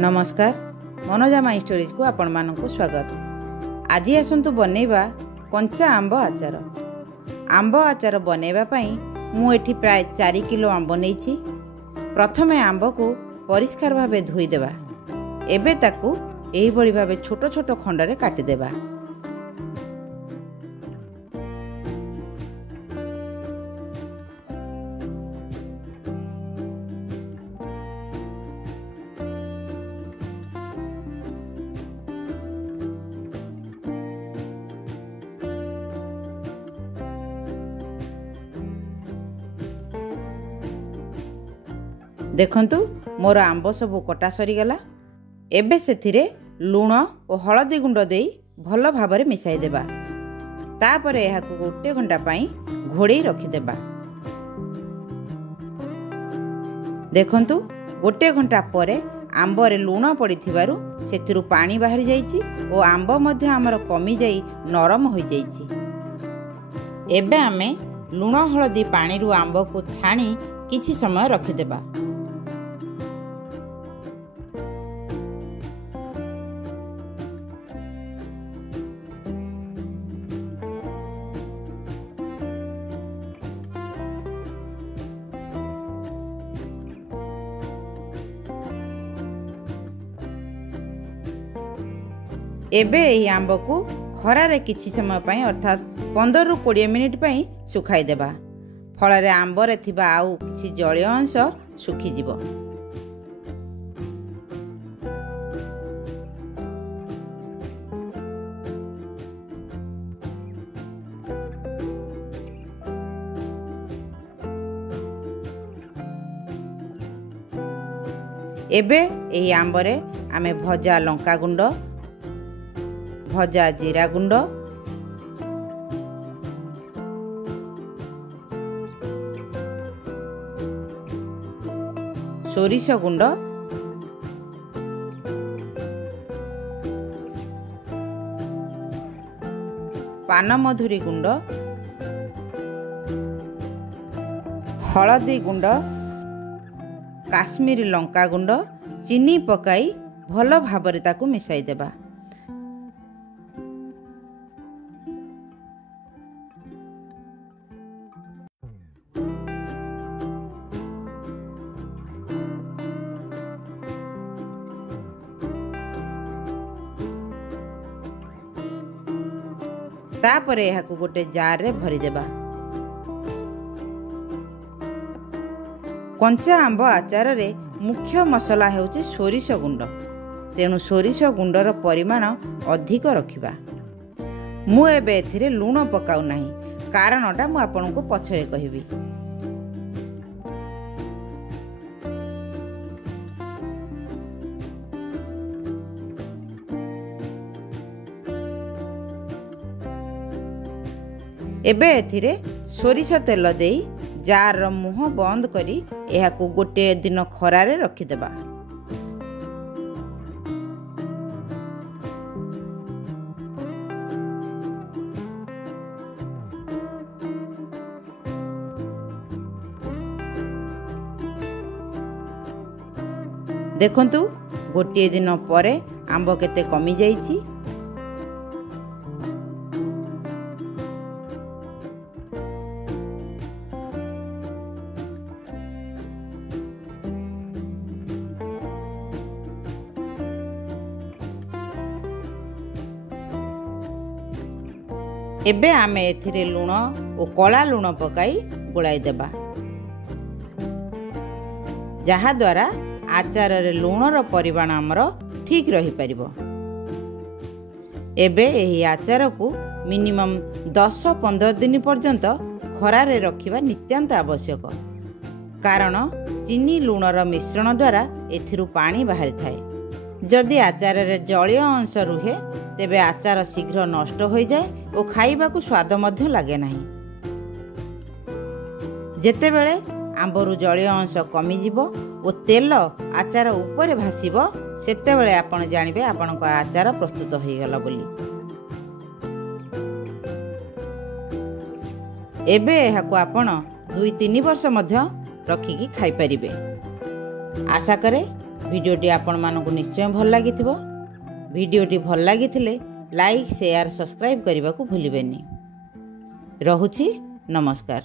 नमस्कार Manoja my stories को आपण मानक स्वागत। आज आसतु बनैबा कंचा आंब आचार। आंब आचार बनैबा पई मु एठी प्राय 4 किलो आंब नैछि। प्रथमे आंब को परिष्कार भावे धोई देबा। एबे ताकू एही भली भावे छोट छोट खंडरे काटि देबा। देखंतु मोर आंब सब कटा सरीगला। एबे सेथिरे लूण और हलदी गुंड देई भल भाबरे मिसाई देबा। तापरे एहाकु गोटे घंटा पई घोड़ेई रखि देबा। देखंतु गोटे घंटा परे आंबरे लूण पड़िथिबारु सेथिरु पानी बाहरी जाईछि और आंब मध्ये हमर कमी जाई नरम होई जाईछि। एबे आमे लूण हलदी पानी रु आंब को छाणी किछि समय रखि देबा। एबे एही आंब को खरारे किछि समय पई अर्थात 15 रु 20 मिनिट पई सुखाई देबा। फଳରେ आंबरे थिबा आउ किछि जलीय अंश सुखी जिवो। एबे एही आंबरे आमे भजा लंका गुंड, भजा जीरा गुंड, सोरिष गुंड, पानमधुरी गुंड, हलदी गुंड, काश्मीरी लंका गुंड, चीनी पकाई भल भाबरे ताकू मिसाई देबा। तापरे एहाकू गोटे जार रे भरी देबा। कंचा आंब आचार रे मुख्य मसला हेउची सोरिष गुंड। तेणु सोरिष गुंडर परिमाण अधिक रखिबा। मु एबे एथिरे लूण पकाउ नाही, कारणटा मु आपनकु पछरे कहिबी। एबे एथिरे सोरिष तेल देई जार रो मुह बंद करी एहाकू गोटे दिन खरारे रखि देबा। देखंतु गोटे दिन परे आंब केते कमी जाईछि। एबे आमे एथिरे लूण और कला लूण पकाई गोलाई देबा, जहा द्वारा आचार रे लूणर परिमाण हमर ठीक रही परिबो। एबे एही आचार को मिनिमम 10-15 दिन पर्यंत खरारे रखिबा नित्यांत आवश्यक। कारण चीनी लूणर मिश्रण द्वारा एथिरु पानी बाहरी थाए। जदि आचार रे जलीय अंश रुहे तेबे आचार शीघ्र नष्ट हो जाए और खाइबा को स्वाद मध्य लागे नाही। जेतेबेले आंबरु जलीय अंश कमी जिवो और तेल आचार ऊपर भासीबो सेतेबेले आपण जानिबे आपणको आचार प्रस्तुत होई गला बोली। एबे एहाको आपण 2-3 वर्ष मध्य रखिकी खाई परिबे। आशा करे भिडियोटी आपण मानकु निश्चय भल लागिथिबो। भिडियोटी भल लागिथिले लाइक शेयर सब्सक्राइब करने को भूलिबेनी। रहुछि नमस्कार।